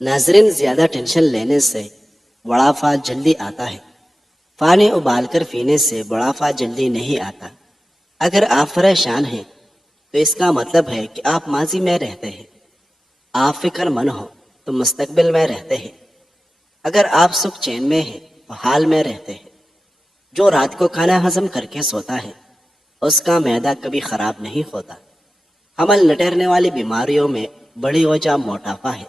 ناظرین، زیادہ ٹینشن لینے سے بڑھاپا جلدی آتا ہے. پانی ابال کر پینے سے بڑھاپا جلدی نہیں آتا. اگر آپ پریشان ہیں تو اس کا مطلب ہے کہ آپ ماضی میں رہتے ہیں. آپ فکر مند ہو تو مستقبل میں رہتے ہیں. اگر آپ سکھ چین میں ہیں تو حال میں رہتے ہیں. جو رات کو کھانا ہضم کر کے سوتا ہے اس کا معدہ کبھی خراب نہیں ہوتا. حمل نہ ٹھہرنے والی بیماریوں میں بڑی وجہ موٹاپا ہے.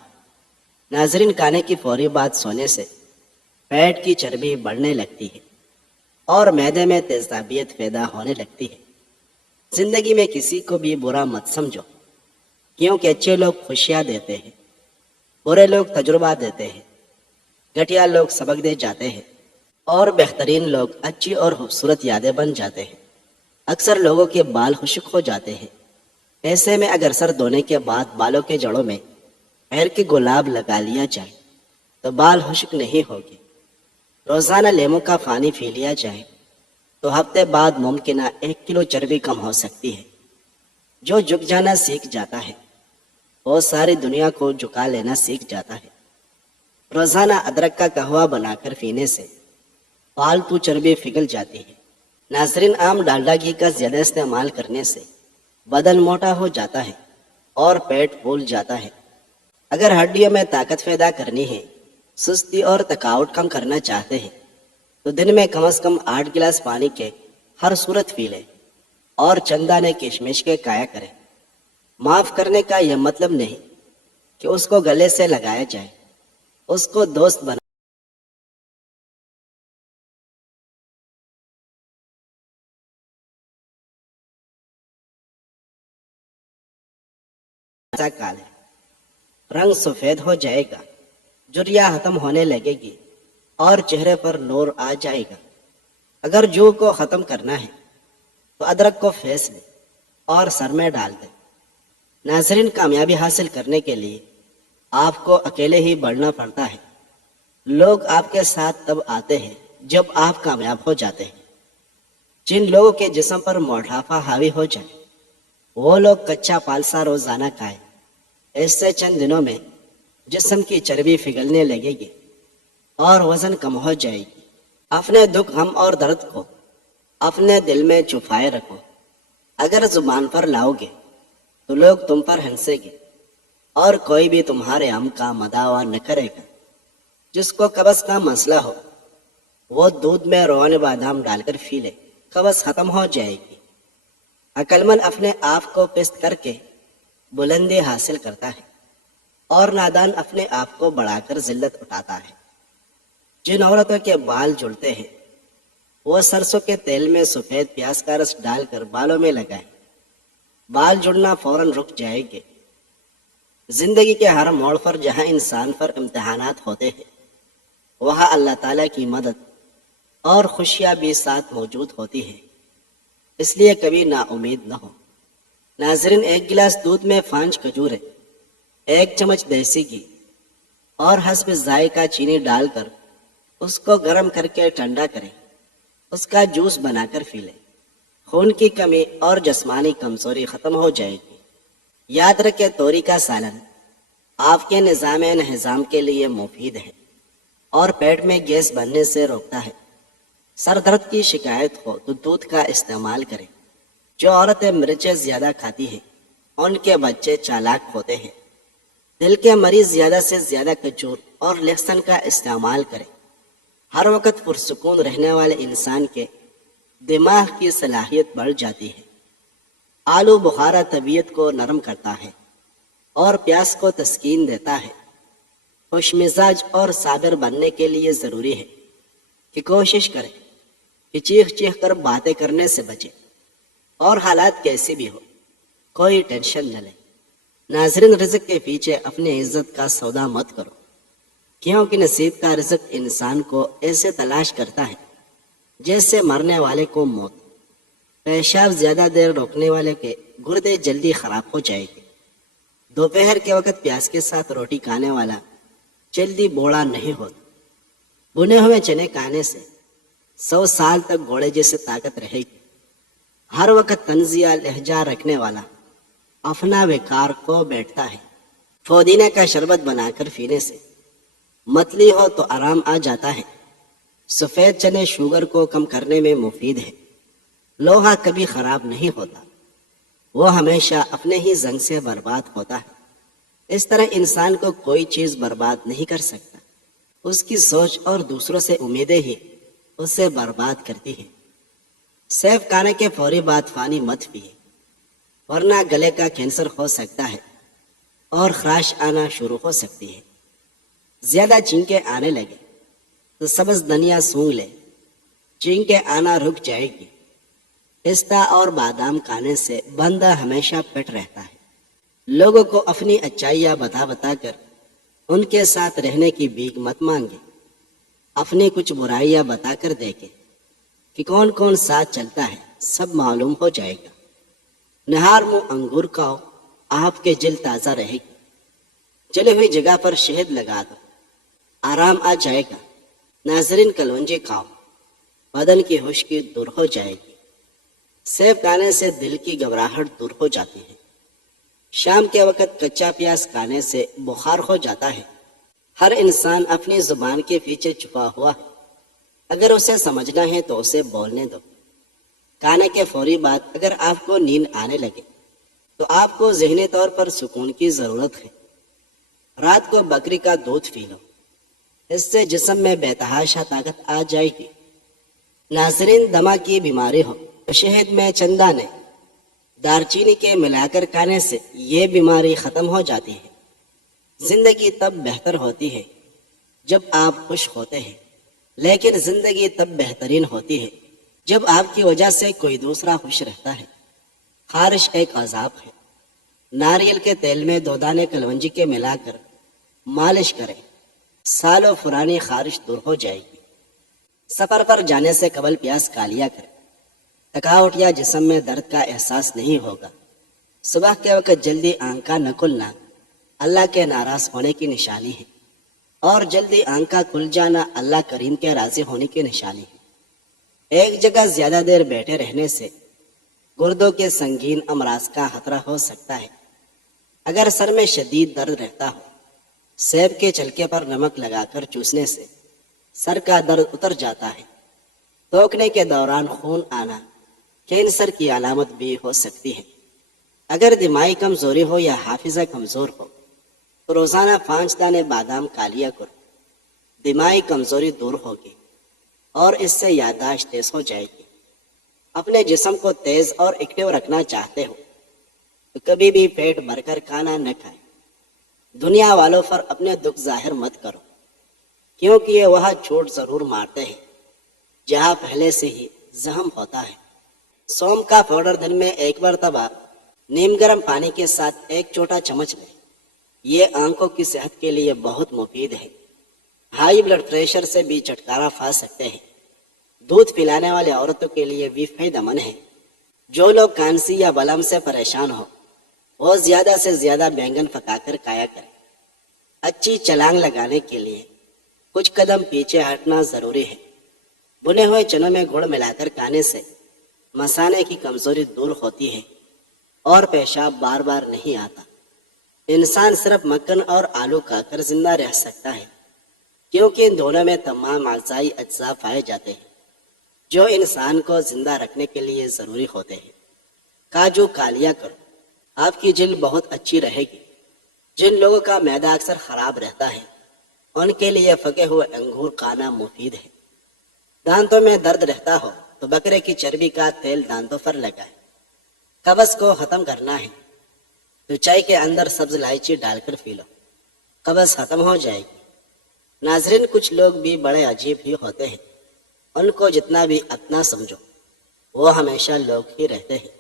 ناظرین، کھانے کی فوری بعد سونے سے پیٹ کی چربی بڑھنے لگتی ہے اور معدے میں تیزابیت پیدا ہونے لگتی ہے. زندگی میں کسی کو بھی برا مت سمجھو، کیونکہ اچھے لوگ خوشیاں دیتے ہیں، برے لوگ تجربہ دیتے ہیں، گھٹیا لوگ سبق دے جاتے ہیں اور بہترین لوگ اچھی اور خوبصورت یادیں بن جاتے ہیں. اکثر لوگوں کے بال خشک ہو جاتے ہیں. ایسے میں اگر سر دھونے کے بعد بالوں کے جڑوں میں پیر کے گلاب لگا لیا جائے تو بال خشک نہیں ہوگے. روزانہ لیموں کا پانی پی لیا جائے تو ہفتے بعد ممکنہ 1 کلو چربی کم ہو سکتی ہے. جو جھک جانا سیکھ جاتا ہے وہ ساری دنیا کو جھکا لینا سیکھ جاتا ہے. روزانہ ادرک کا قہوہ بنا کر پینے سے فالتو چربی پگھل جاتی ہے. ناظرین، عام ڈالڈا گھی کا زیادہ استعمال کرنے سے بدن موٹا ہو جاتا ہے اور پیٹ پھول جاتا ہے. اگر ہڈیوں میں طاقت پیدا کرنی ہے، سستی اور تھکاوٹ کم کرنا چاہتے ہیں تو دن میں کم از کم 8 گلاس پانی کے ہر صورت پی لیں اور چندانے کشمش کے کھایا کریں. معاف کرنے کا یہ مطلب نہیں کہ اس کو گلے سے لگایا جائے، اس کو دوست بنا کال ہے. رنگ سفید ہو جائے گا، جھریاں ختم ہونے لگے گی اور چہرے پر نور آ جائے گا. اگر جو کو ختم کرنا ہے تو ادرک کو پھینس لے اور سر میں ڈال دے. ناظرین، کامیابی حاصل کرنے کے لیے آپ کو اکیلے ہی بڑھنا پڑتا ہے. لوگ آپ کے ساتھ تب آتے ہیں جب آپ کامیاب ہو جاتے ہیں. جن لوگوں کے جسم پر موٹاپا حاوی ہو جائے وہ لوگ کچا پالسا روزانہ کھائیں. ایسے چند دنوں میں جسم کی چربی پگھلنے لگے گی اور وزن کم ہو جائے گی. اپنے دکھ، غم اور درد کو اپنے دل میں چھپائے رکھو. اگر زبان پر لاؤ گے تو لوگ تم پر ہنسیں گے اور کوئی بھی تمہارے غم کا مداوا نہ کرے گا. جس کو قبض کا مسئلہ ہو وہ دودھ میں روغن بادام ڈال کر پی لے، قبض ختم ہو جائے گی. عقل مند اپنے آپ کو پست کر کے بلندی حاصل کرتا ہے اور نادان اپنے آپ کو بڑھا کر ذلت اٹھاتا ہے. جن عورتوں کے بال جھڑتے ہیں وہ سرسوں کے تیل میں سفید پیاز کا رس ڈال کر بالوں میں لگائیں. بال جڑنا فوراً رک جائے گے. زندگی کے ہر موڑ پر جہاں انسان پر امتحانات ہوتے ہیں وہاں اللہ تعالیٰ کی مدد اور خوشیاں بھی ساتھ موجود ہوتی ہیں. اس لیے کبھی نا امید نہ ہو. ناظرین، 1 گلاس دودھ میں 5 کھجوریں، 1 چمچ دیسی گھی اور حسب ذائقہ چینی ڈال کر اس کو گرم کر کے ٹھنڈا کریں. اس کا جوس بنا کر پی لیں. خون کی کمی اور جسمانی کمزوری ختم ہو جائے گی. یاد رکھیں، توری کا سالن آپ کے نظام انہضام کے لیے مفید ہے اور پیٹ میں گیس بننے سے روکتا ہے. سر درد کی شکایت ہو تو دودھ کا استعمال کریں. جو عورتیں مرچیں زیادہ کھاتی ہیں ان کے بچے چالاک ہوتے ہیں. دل کے مریض زیادہ سے زیادہ کھجور اور لہسن کا استعمال کریں. ہر وقت پرسکون رہنے والے انسان کے دماغ کی صلاحیت بڑھ جاتی ہے. آلو بخارا طبیعت کو نرم کرتا ہے اور پیاس کو تسکین دیتا ہے. خوش مزاج اور صابر بننے کے لیے ضروری ہے کہ کوشش کریں کہ چیخ چیخ کر باتیں کرنے سے بچیں اور حالات کیسے بھی ہو کوئی ٹینشن نہ لیں. ناظرین، رزق کے پیچھے اپنی عزت کا سودا مت کرو، کیونکہ نصیب کا رزق انسان کو ایسے تلاش کرتا ہے جیسے مرنے والے کو موت. پیشاب زیادہ دیر روکنے والے کے گردے جلدی خراب ہو جائے گے. دوپہر کے وقت پیاز کے ساتھ روٹی کھانے والا جلدی بوڑھا نہیں ہوتا. بنے ہوئے چنے کھانے سے 100 سال تک گھوڑے جیسے طاقت رہے گی. ہر وقت طنزیہ لہجہ رکھنے والا اپنا وقار کو بیٹھتا ہے. پودینے کا شربت بنا کر پینے سے متلی ہو تو آرام آ جاتا ہے۔ سفید چنے شوگر کو کم کرنے میں مفید ہے۔ لوہا کبھی خراب نہیں ہوتا، وہ ہمیشہ اپنے ہی زنگ سے برباد ہوتا ہے۔ اس طرح انسان کو کوئی چیز برباد نہیں کر سکتا، اس کی سوچ اور دوسروں سے امیدیں ہی اسے برباد کرتی ہیں۔ سیب کھانے کے فوری بعد پانی مت پیے، ورنہ گلے کا کینسر ہو سکتا ہے اور خراش آنا شروع ہو سکتی ہے۔ زیادہ چھینکیں آنے لگے تو سبز دھنیا سونگھ لے، چھینکیں آنا رک جائے گی۔ پستہ اور بادام کھانے سے بندہ ہمیشہ فٹ رہتا ہے۔ لوگوں کو اپنی اچھائیاں بتا بتا کر ان کے ساتھ رہنے کی بھیک مت مانگے، اپنی کچھ برائیاں بتا کر دیکھے کہ کون کون ساتھ چلتا ہے، سب معلوم ہو جائے گا۔ نہار منہ انگور کھاؤ، آپ کے جلد تازہ رہے گی۔ جلی ہوئی جگہ پر شہد لگا دو، آرام آ جائے گا۔ ناظرین کلونجی کھاؤ، بدن کی خشکی دور ہو جائے گی۔ سیب کھانے سے دل کی گھبراہٹ دور ہو جاتی ہے۔ شام کے وقت کچا پیاز کھانے سے بخار ہو جاتا ہے۔ ہر انسان اپنی زبان کے پیچھے چھپا ہوا ہے، اگر اسے سمجھنا ہے تو اسے بولنے دو۔ کھانے کے فوری بعد اگر آپ کو نیند آنے لگے تو آپ کو ذہنی طور پر سکون کی ضرورت ہے۔ رات کو بکری کا دودھ پی لو، اس سے جسم میں بے تحاشا طاقت آ جائے گی۔ ناظرین دمہ کی بیماری ہو تو شہد میں چند دانے دار چینی کے ملا کر کھانے سے یہ بیماری ختم ہو جاتی ہے۔ زندگی تب بہتر ہوتی ہے جب آپ خوش ہوتے ہیں، لیکن زندگی تب بہترین ہوتی ہے جب آپ کی وجہ سے کوئی دوسرا خوش رہتا ہے۔ خارش ایک عذاب ہے۔ ناریل کے تیل میں 2 دانے کلونجی کے ملا کر مالش کریں، سالوں پرانی خارش دور ہو جائے گی۔ سفر پر جانے سے قبل پیاز کھا لیا کریں، تھکاوٹ یا جسم میں درد کا احساس نہیں ہوگا۔ صبح کے وقت جلدی آنکھ کا نہ کھلنا اللہ کے ناراض ہونے کی نشانی ہے، اور جلدی آنکھ کا کھل جانا اللہ کریم کے راضی ہونے کی نشانی ہے۔ ایک جگہ زیادہ دیر بیٹھے رہنے سے گردوں کے سنگین امراض کا خطرہ ہو سکتا ہے۔ اگر سر میں شدید درد رہتا ہو، سیب کے چھلکے پر نمک لگا کر چوسنے سے سر کا درد اتر جاتا ہے۔ ٹوکنے کے دوران خون آنا کینسر کی علامت بھی ہو سکتی ہے۔ اگر دماغی کمزوری ہو یا حافظہ کمزور ہو تو روزانہ 5 دانے بادام کھا لیا کرو، دماغی کمزوری دور ہوگی اور اس سے یادداشت تیز ہو جائے گی۔ اپنے جسم کو تیز اور ایکٹیو رکھنا چاہتے ہو تو کبھی بھی پیٹ بھر کر کھانا نہ کھائیں۔ دنیا والوں پر اپنے دکھ ظاہر مت کرو، کیونکہ یہ وہاں چوٹ ضرور مارتے ہیں جہاں پہلے سے ہی زخم ہوتا ہے۔ سونف کا پاؤڈر دن میں 1 مرتبہ نیم گرم پانی کے ساتھ 1 چھوٹا چمچ لیں، یہ آنکھوں کی صحت کے لیے بہت مفید ہے۔ ہائی بلڈ پریشر سے بھی چھٹکارا پا سکتے ہیں۔ دودھ پلانے والے عورتوں کے لیے بھی فائدہ مند ہے۔ جو لوگ کانسی یا بلم سے پریشان ہو وہ زیادہ سے زیادہ بینگن پکا کر کھایا کریں۔ اچھی چھلانگ لگانے کے لیے کچھ قدم پیچھے ہٹنا ضروری ہے۔ بنے ہوئے چنوں میں گڑ ملا کر کھانے سے مثانے کی کمزوری دور ہوتی ہے اور پیشاب بار بار نہیں آتا۔ انسان صرف مکھن اور آلو کھا کر زندہ رہ سکتا ہے، کیونکہ ان دونوں میں تمام غذائی اجزاء پائے جاتے ہیں جو انسان کو زندہ رکھنے کے لیے ضروری ہوتے ہیں۔ کاجو کھا لیا کرو، آپ کی جلد بہت اچھی رہے گی۔ جن لوگوں کا معدہ اکثر خراب رہتا ہے ان کے لیے پکے ہوئے انگور کھانا مفید ہے۔ دانتوں میں درد رہتا ہو تو بکرے کی چربی کا تیل دانتوں پر لگائیں۔ قبض کو ختم کرنا ہے تو چائے کے اندر سبز الائچی ڈال کر پی لو، قبض ختم ہو جائے گی۔ ناظرین کچھ لوگ بھی بڑے عجیب ہی ہوتے ہیں، ان کو جتنا بھی اپنا سمجھو وہ ہمیشہ لوگ ہی رہتے ہیں۔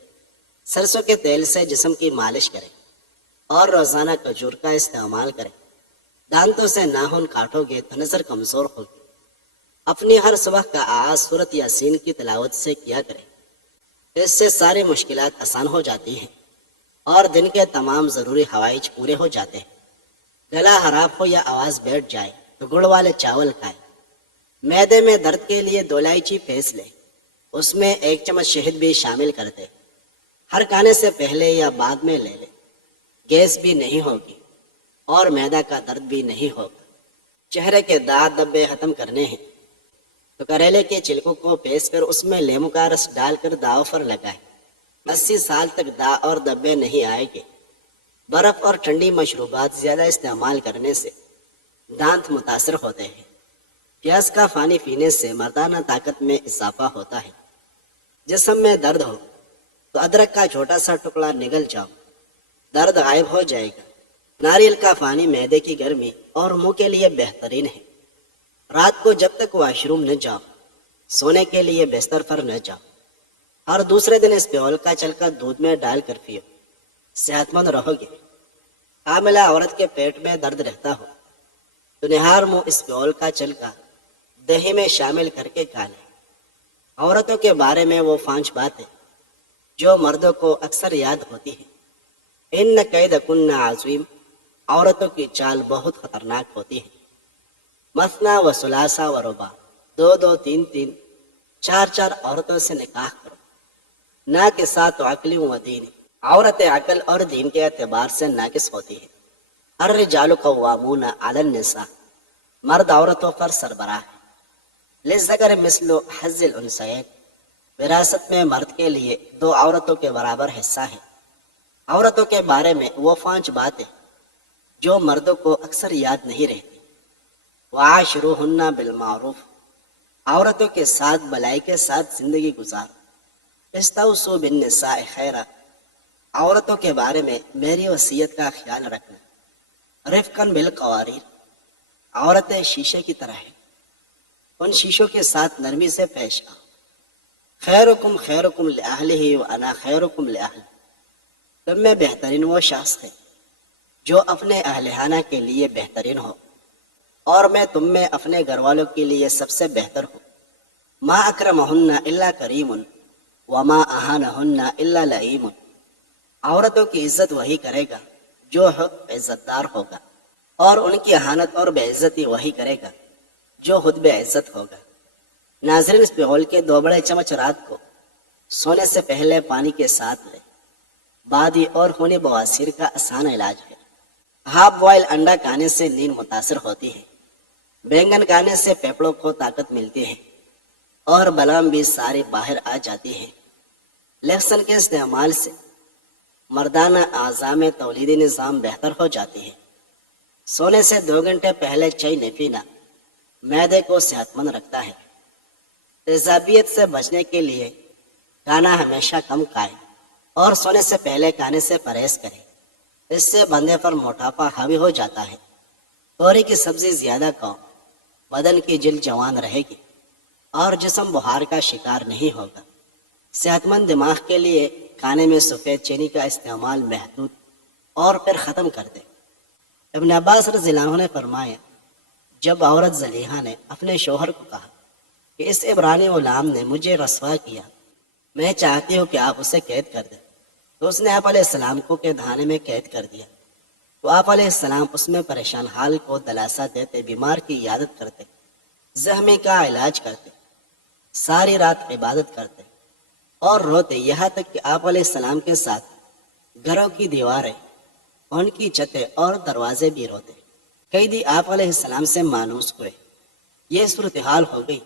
سرسوں کے تیل سے جسم کی مالش کریں اور روزانہ کھجور کا استعمال کریں۔ دانتوں سے ناخن کاٹو گے تو نظر کمزور ہوگی۔ اپنی ہر صبح کا آغاز سورۃ یاسین کی تلاوت سے کیا کریں، اس سے ساری مشکلات آسان ہو جاتی ہیں اور دن کے تمام ضروری حوائج پورے ہو جاتے ہیں۔ گلا خراب ہو یا آواز بیٹھ جائے تو گڑ والے چاول کھائیں۔ معدے میں درد کے لیے 2 الائچی پیس لیں، اس میں 1 چمچ شہد بھی شامل کر دیں۔ ہر کھانے سے پہلے یا بعد میں لے لیں، گیس بھی نہیں ہوگی۔ اور معدہ کا درد بھی نہیں ہوگا۔ چہرے کے داغ دبے ختم کرنے ہیں تو کریلے کے چھلکوں کو پیس کر اس میں لیمو کا رس ڈال کر داغ پر لگائیں۔ 80 سال تک داغ اور دبے نہیں آئے گے۔ برف اور ٹھنڈی مشروبات زیادہ استعمال کرنے سے دانت متاثر ہوتے ہیں۔ پیاز کا پانی پینے سے مردانہ طاقت میں اضافہ ہوتا ہے۔ جسم میں درد ہو تو ادرک کا چھوٹا سا ٹکڑا نگل جاؤ، درد غائب ہو جائے گا۔ ناریل کا پانی معدے کی گرمی اور منہ کے لیے بہترین ہے۔ رات کو جب تک واش روم نہ جاؤ، سونے کے لیے بستر پر نہ جاؤ۔ ہر دوسرے دن اس پیول کا چھلکا دودھ میں ڈال کر پیو، صحت مند رہو گے۔ حاملہ عورت کے پیٹ میں درد رہتا ہو تو نہار منہ اس پیول کا چھلکا دہی میں شامل کر کے کھا لیں۔ عورتوں کے بارے میں وہ 5 باتیں جو مردوں کو اکثر یاد ہوتی ہیں۔ ان کیدکن عظیم، عورتوں کی چال بہت خطرناک ہوتی ہے۔ مثنا و ثلاثہ و رباع، 2 2 3 3 4 4 عورتوں سے نکاح کرو۔ ناقصات عقل و دین، عورت عقل اور دین کے اعتبار سے ناقص ہوتی ہے۔ الرجال قوامون علی النساء، مرد عورتوں پر سربراہ ہے۔ للذکر مثل حظ الانثیین، وراثت میں مرد کے لیے 2 عورتوں کے برابر حصہ ہے۔ عورتوں کے بارے میں وہ 5 باتیں جو مردوں کو اکثر یاد نہیں رہتی۔ وعاشروہن بالمعروف، عورتوں کے ساتھ بلائی کے ساتھ زندگی گزار۔ استوصوا بالنساء خیرا، عورتوں کے بارے میں میری وصیت کا خیال رکھنا۔ رفقاً بالقواریر، عورتیں شیشے کی طرح ہیں، ان شیشوں کے ساتھ نرمی سے پیش آؤ۔ خیرکم خیرکم لأہلہ وانا خیرکم لأہلی، تم میں بہترین وہ شخص ہے جو اپنے اہل خانہ کے لیے بہترین ہو، اور میں تم میں اپنے گھر والوں کے لیے سب سے بہتر ہوں۔ ما اکرمہن الا کریم وما اہانہن الا لئیم، عورتوں کی عزت وہی کرے گا جو عزت دار ہوگا، اور ان کی اہانت اور بے عزتی وہی کرے گا جو خود بے عزت ہوگا۔ ناظرین، اس پیغول کے 2 بڑے چمچ رات کو سونے سے پہلے پانی کے ساتھ لیں۔ بادی اور خونی بواسیر کا آسان علاج ہے۔ ہاف بوائل انڈا کھانے سے نیند متاثر ہوتی ہے۔ بینگن کھانے سے پھیپھڑوں کو طاقت ملتی ہے اور بلغم بھی ساری باہر آ جاتی ہے۔ لہسن کے استعمال سے مردانہ اعضاء میں تولیدی نظام بہتر ہو جاتی ہے۔ سونے سے 2 گھنٹے پہلے چائے نہ پینا معدے کو صحت مند رکھتا ہے۔ تیزابیت سے بچنے کے لیے کھانا ہمیشہ کم کھائیں اور سونے سے پہلے کھانے سے پرہیز کریں، اس سے بندے پر موٹاپا حاوی ہو جاتا ہے۔ توری کی سبزی زیادہ کھاؤ، بدن کی جلد جوان رہے گی اور جسم بخار کا شکار نہیں ہوگا۔ صحت مند دماغ کے لیے کھانے میں سفید چینی کا استعمال محدود اور پھر ختم کر دیں۔ ابن عباس رضی اللہ عنہ نے فرمایا، جب عورت زلیحہ نے اپنے شوہر کو کہا کہ اس عبرانی غلام نے مجھے رسوا کیا، میں چاہتی ہوں کہ آپ اسے قید کر دیں، تو اس نے آپ علیہ السلام کو قید خانے میں قید کر دیا۔ تو آپ علیہ السلام اس میں پریشان حال کو دلاسا دیتے، بیمار کی عیادت کرتے، زخمی کا علاج کرتے، ساری رات عبادت کرتے اور روتے، یہاں تک کہ آپ علیہ السلام کے ساتھ گھروں کی دیواریں، ان کی چھتیں اور دروازے بھی روتے۔ قیدی آپ علیہ السلام سے مانوس ہوئے۔ یہ صورتحال ہو گئی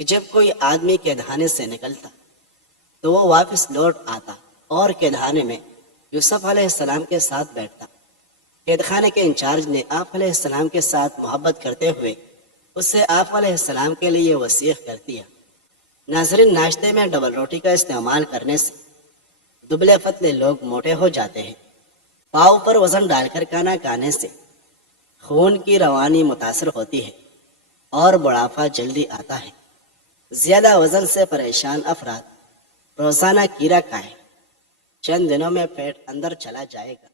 کہ جب کوئی آدمی قید خانے سے نکلتا تو وہ واپس لوٹ آتا اور قید خانے میں یوسف علیہ السلام کے ساتھ بیٹھتا۔ قید خانے کے انچارج نے آپ علیہ السلام کے ساتھ محبت کرتے ہوئے اسے آپ علیہ السلام کے لیے وصیت کر دیا۔ ناظرین، ناشتے میں ڈبل روٹی کا استعمال کرنے سے دبلے پتلے لوگ موٹے ہو جاتے ہیں۔ پاؤں پر وزن ڈال کر کھانا کھانے سے خون کی روانی متاثر ہوتی ہے اور بڑھاپا جلدی آتا ہے۔ زیادہ وزن سے پریشان افراد روزانہ کھیرا کھائیں، چند دنوں میں پیٹ اندر چلا جائے گا۔